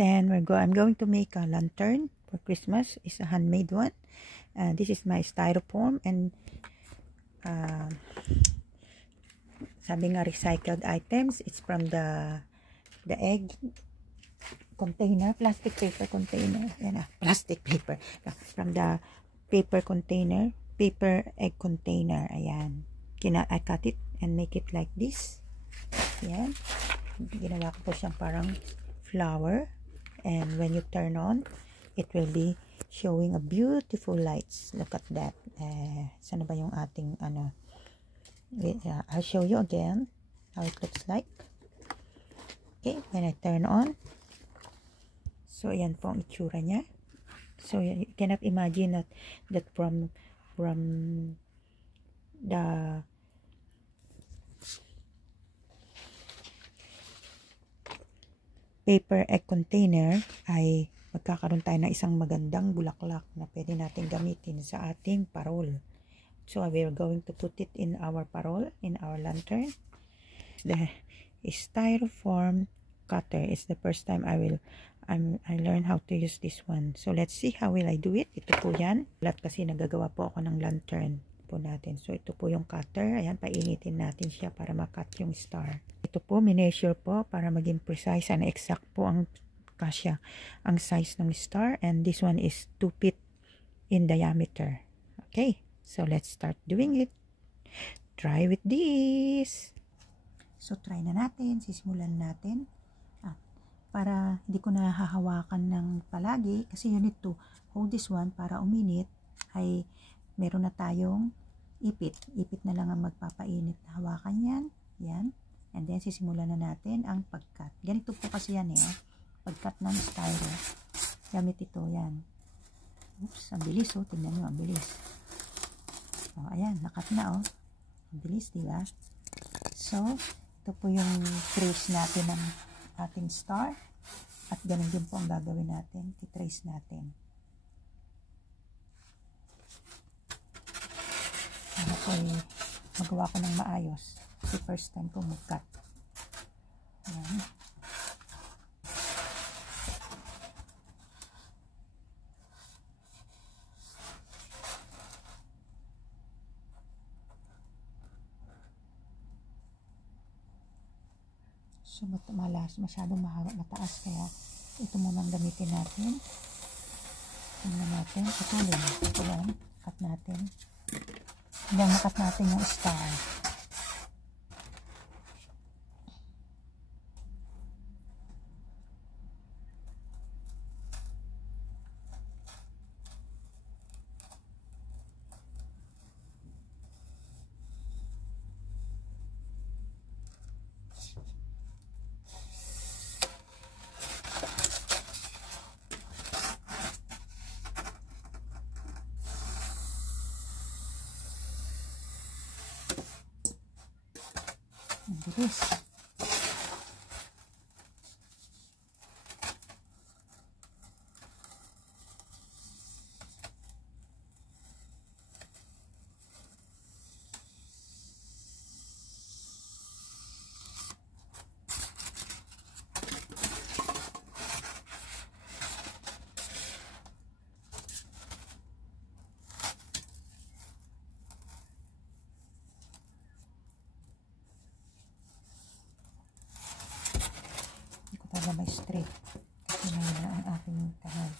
And I'm going to make a lantern for Christmas. It's a handmade one. This is my styrofoam, and sabi nga recycled items. It's from the egg container, plastic paper container. Yan plastic paper. From the paper container, paper egg container. Ayan. I cut it and make it like this. Yan. Ginawa ko po siyang parang flower. And when you turn on, it will be showing a beautiful lights. Look at that. Sana ba yung ating ano? I'll show you again how it looks like. Okay, when I turn on. So, ayan po ang itsura niya. So, you cannot imagine that from the paper egg container ay magkakaroon tayo ng isang magandang bulaklak na pwede natin gamitin sa ating parol. So we are going to put it in our parol, in our lantern. The styrofoam cutter is the first time I learn how to use this one. So let's see how will I do it. Ito po yan. Lahat kasi nagagawa po ako ng lantern po natin. So ito po yung cutter. Ayan, painitin natin siya para makat yung star. Ito po, mineasure po para maging precise and exact po ang kasya, ang size ng star. And this one is 2 feet in diameter. Okay, so let's start doing it. Try with this. So try na natin, sisimulan natin. Para hindi ko na hahawakan ng palagi, kasi you need to hold this one para uminit, ay meron na tayong ipit. Ipit na lang ang magpapainit na hawakan yan. Yan. And then, sisimulan na natin ang pagkat. Ganito po kasi yan pagkat ng styro. Gamit ito, yan. Oops, ang bilis Tingnan nyo, ang bilis. Ayan, nakat na Ang bilis, diba? So, ito po yung trace natin ng ating star. At ganun din po ang gagawin natin. I-trace natin. Ano po magawa ko ng maayos. The first time ko mag-cut. Ayan. So, masyadong mataas, kaya ito muna ang gamitin natin. Tingnan natin. Patuloy. Ayan. Cut natin. Hanggang makat natin yung star. Ang bilis. Para may straight. Kasi ngayon ang aking tangal.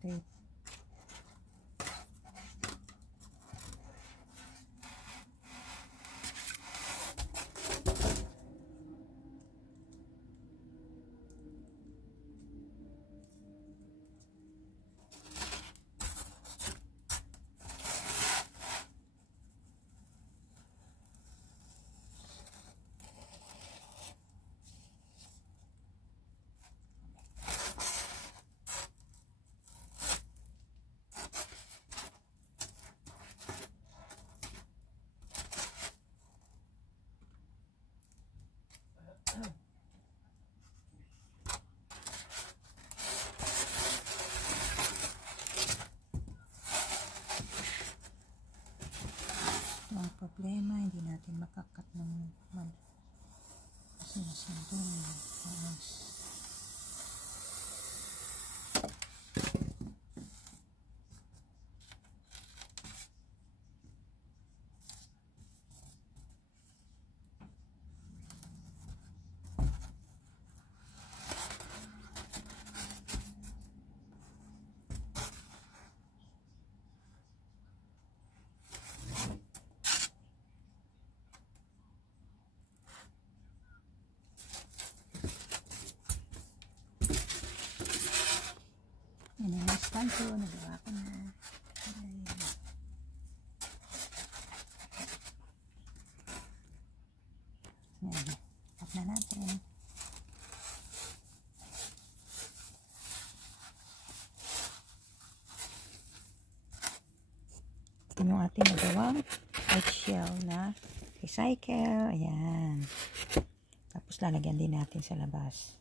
straight. Ang problema, hindi natin makakat ng sinasandong taas. Yan ang stand ko, nagawa ko na. Yan, tap na natin. Ito yung ating nagawang eggshell na recycle. Ayan. Tapos lalagyan din natin sa labas.